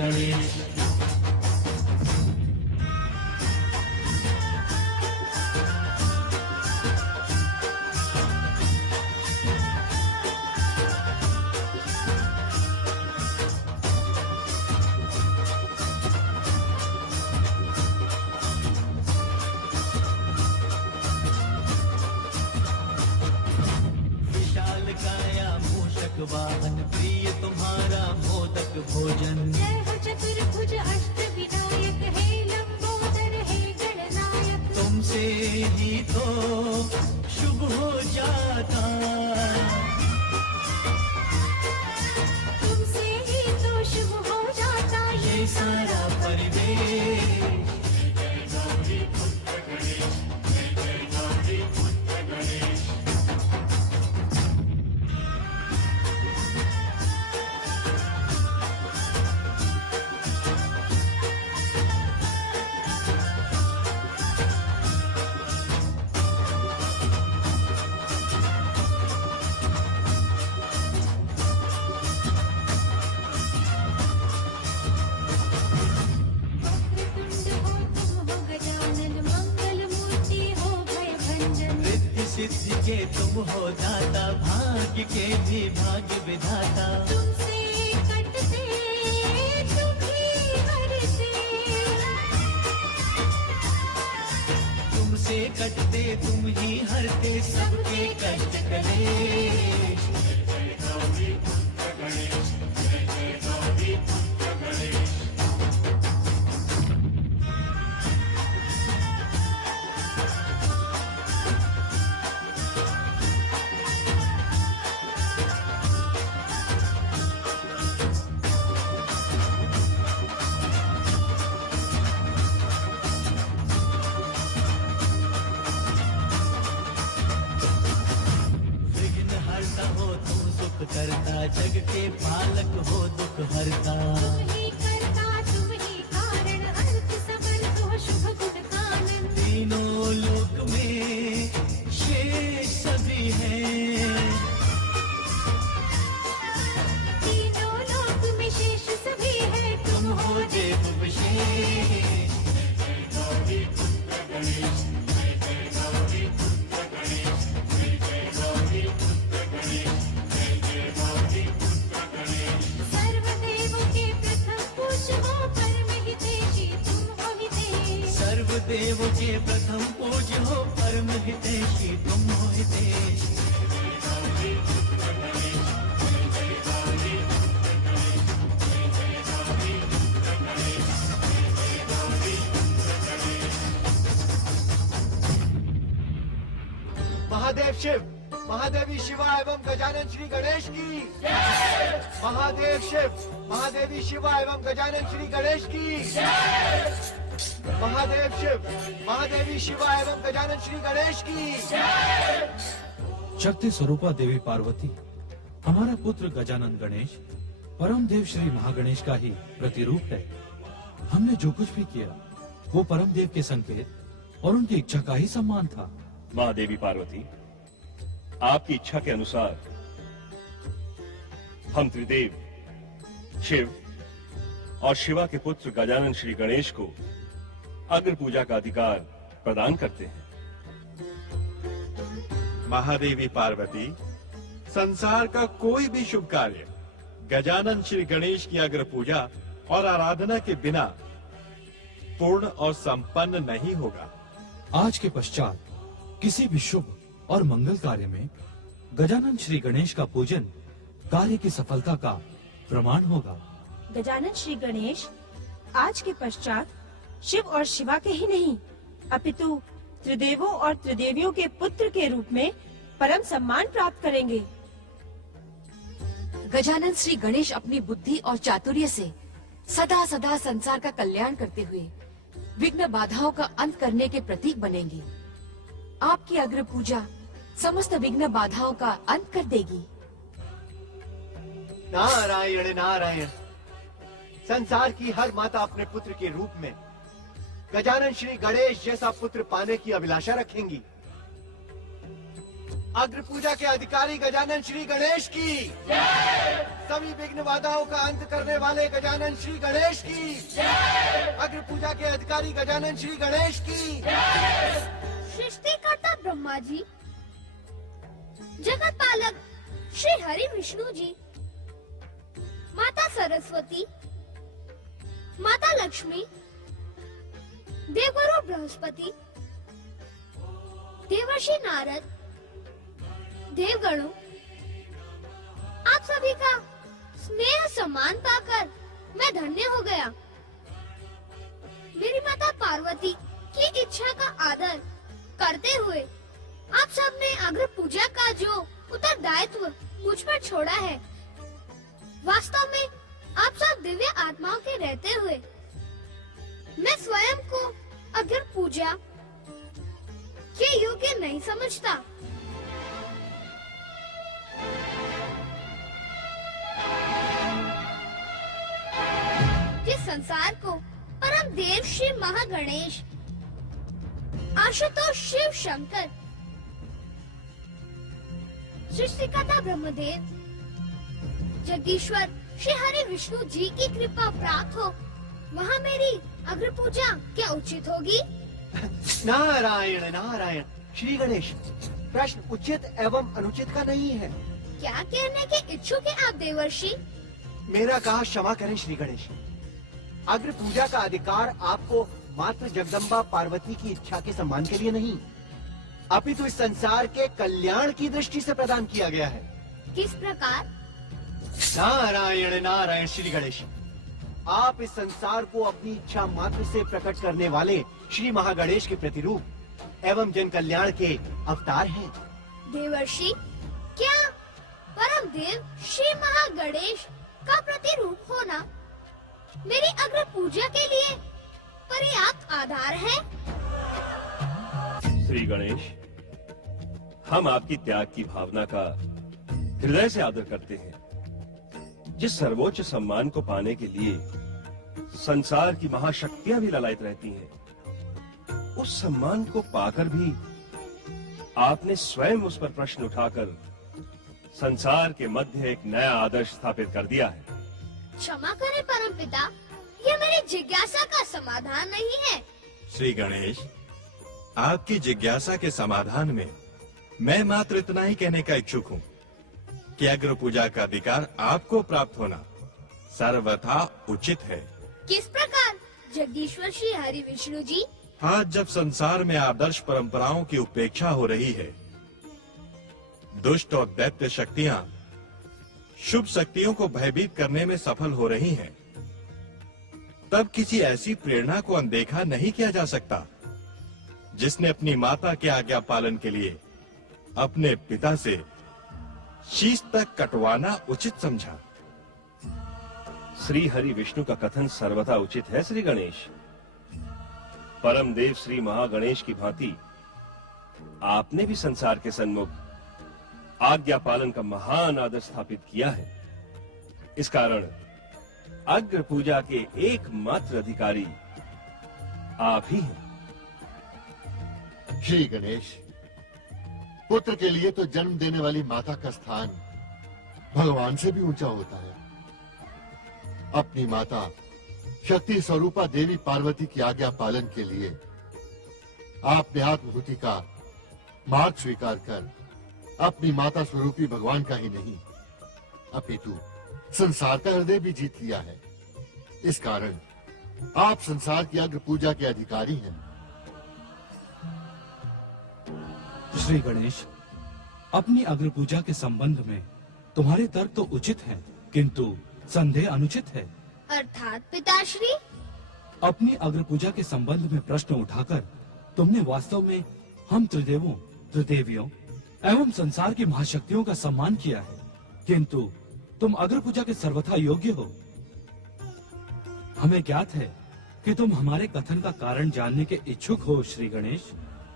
गणेश। वाहन प्रिय तुम्हारा मोदक भोजन। जय हो चतुर्भुज अष्ट विनायक, हे लंबोदर हे गणनायक। तुमसे ही तो शुभ हो जाता, तुमसे ही तो शुभ हो जाता ये सारा परिवेश। सिद्धि के तुम हो दाता, भाग्य के भी भाग्य विधाता। तुमसे कटते तुम ही हरते, तुमसे कटते तुम ही हरते सबके कष्ट कलेश। करता जग के पालक हो दुख हरता, तुम ही करता तुम ही कारण, अर्थ समर्थ हो शुभ गुण कानन। तीनों लोक में शेष सभी हैं, तीनों लोक में शेष सभी है, तुम हो देव विशेष। देव के प्रथम पूज्य हो, परम हितैषी तुम हो हितेश। महादेव शिव, महादेवी शिवा एवं गजानन श्री गणेश की। महादेव शिव, महादेवी शिवा एवं गजानन श्री गणेश की। महादेव शिव, महादेवी शिवा एवं गजानन श्री गणेश की। शक्ति स्वरूपा देवी पार्वती, हमारा पुत्र गजानन गणेश परम देव श्री महागणेश का ही प्रतिरूप है। हमने जो कुछ भी किया वो परम देव के संकेत और उनकी इच्छा का ही सम्मान था। माँ देवी पार्वती, आपकी इच्छा के अनुसार हम त्रिदेव शिव और शिवा के पुत्र गजानन श्री गणेश को अग्र पूजा का अधिकार प्रदान करते हैं। महादेवी पार्वती, संसार का कोई भी शुभ कार्य गजानन श्री गणेश की अग्र पूजा और आराधना के बिना पूर्ण और संपन्न नहीं होगा। आज के पश्चात किसी भी शुभ और मंगल कार्य में गजानन श्री गणेश का पूजन कार्य की सफलता का प्रमाण होगा। गजानन श्री गणेश आज के पश्चात शिव और शिवा के ही नहीं, अपितु त्रिदेवों और त्रिदेवियों के पुत्र के रूप में परम सम्मान प्राप्त करेंगे। गजानन श्री गणेश अपनी बुद्धि और चातुर्य से सदा सदा संसार का कल्याण करते हुए विघ्न बाधाओं का अंत करने के प्रतीक बनेंगे। आपकी अग्र पूजा समस्त विघ्न बाधाओं का अंत कर देगी। नारायण नारायण। संसार की हर माता अपने पुत्र के रूप में गजानन श्री गणेश जैसा पुत्र पाने की अभिलाषा रखेंगी। अग्र पूजा के अधिकारी गजानन श्री गणेश की सभी विघ्न बाधाओं का अंत करने वाले गजानन श्री गणेश की अग्र पूजा के अधिकारी गजानन श्री गणेश की सृष्टिकर्ता ब्रह्मा जी, जगत पालक श्री हरि विष्णु जी, माता सरस्वती, माता लक्ष्मी, देवगुरु बृहस्पति, देवर्षि नारद, देवगणों, आप सभी का स्नेह सम्मान पाकर मैं धन्य हो गया। मेरी माता पार्वती की इच्छा का आदर करते हुए आप सब ने अग्र पूजा का जो उत्तरदायित्व मुझ पर छोड़ा है, वास्तव में आप सब दिव्य आत्माओं के रहते हुए मैं स्वयं को अग्र पूजा के योग्य नहीं समझता। जिस संसार को परम देव श्री महागणेश, आशुतोष शिव शंकर, सृष्टिकर्ता ब्रह्मदेव, जगदीश्वर श्री हरि विष्णु जी की कृपा प्राप्त हो, वहाँ मेरी अग्र पूजा क्या उचित होगी? नारायण नारायण श्री गणेश, प्रश्न उचित एवं अनुचित का नहीं है। क्या कहने के इच्छुक हैं आप देवर्षि? मेरा कहा क्षमा करें श्री गणेश। अग्र पूजा का अधिकार आपको मात्र जगदम्बा पार्वती की इच्छा के सम्मान के लिए नहीं, अपितु इस संसार के कल्याण की दृष्टि से प्रदान किया गया है। किस प्रकार? नारायण नारायण श्री गणेश, आप इस संसार को अपनी इच्छा मात्र से प्रकट करने वाले श्री महागणेश के प्रतिरूप एवं जन कल्याण के अवतार हैं। देवर्षि, क्या परम देव श्री महागणेश का प्रतिरूप होना मेरी अग्र पूजा के लिए पर्याप्त आधार है? श्री गणेश, हम आपकी त्याग की भावना का हृदय से आदर करते हैं। जिस सर्वोच्च सम्मान को पाने के लिए संसार की महाशक्तियां भी ललायत रहती हैं, उस सम्मान को पाकर भी आपने स्वयं उस पर प्रश्न उठाकर संसार के मध्य एक नया आदर्श स्थापित कर दिया है। क्षमा करें परम पिता, यह मेरी जिज्ञासा का समाधान नहीं है। श्री गणेश, आपकी जिज्ञासा के समाधान में मैं मात्र इतना ही कहने का इच्छुक हूँ कि अग्र पूजा का अधिकार आपको प्राप्त होना सर्वथा उचित है। किस प्रकार जगदीश्वर श्री हरि विष्णु जी? आज जब संसार में आदर्श परंपराओं की उपेक्षा हो रही है, दुष्ट और दैत्य शक्तियां शुभ शक्तियों को भयभीत करने में सफल हो रही हैं, तब किसी ऐसी प्रेरणा को अनदेखा नहीं किया जा सकता जिसने अपनी माता के आज्ञा पालन के लिए अपने पिता से शीश तक कटवाना उचित समझा। श्री हरि विष्णु का कथन सर्वथा उचित है। श्री गणेश, परम देव श्री महागणेश की भांति आपने भी संसार के सन्मुख आज्ञा पालन का महान आदर स्थापित किया है। इस कारण अग्र पूजा के एकमात्र अधिकारी आप ही हैं। श्री गणेश, पुत्र के लिए तो जन्म देने वाली माता का स्थान भगवान से भी ऊंचा होता है। अपनी माता शक्ति स्वरूपा देवी पार्वती की आज्ञा पालन के लिए आपने आत्मभूति का मार्ग स्वीकार कर अपनी माता स्वरूपी भगवान का ही नहीं, अपितु संसार का हृदय भी जीत लिया है। इस कारण आप संसार की अग्र पूजा के अधिकारी हैं। श्री गणेश, अपनी अग्र पूजा के संबंध में तुम्हारे तर्क तो उचित हैं, किंतु संदेह अनुचित है। अर्थात पिताश्री? अपनी अग्र पूजा के संबंध में प्रश्न उठाकर तुमने वास्तव में हम त्रिदेवों, त्रिदेवियों एवं संसार की महाशक्तियों का सम्मान किया है, किंतु तुम अग्र पूजा के सर्वथा योग्य हो। हमें ज्ञात है कि तुम हमारे कथन का कारण जानने के इच्छुक हो। श्री गणेश,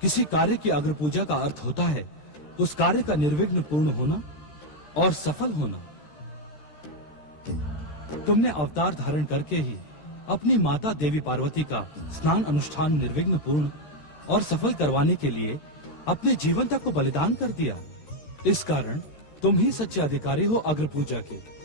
किसी कार्य की अग्र पूजा का अर्थ होता है उस कार्य का निर्विघ्न पूर्ण होना और सफल होना। तुमने अवतार धारण करके ही अपनी माता देवी पार्वती का स्नान अनुष्ठान निर्विघ्न पूर्ण और सफल करवाने के लिए अपने जीवन तक को बलिदान कर दिया। इस कारण तुम ही सच्चे अधिकारी हो अग्र पूजा के।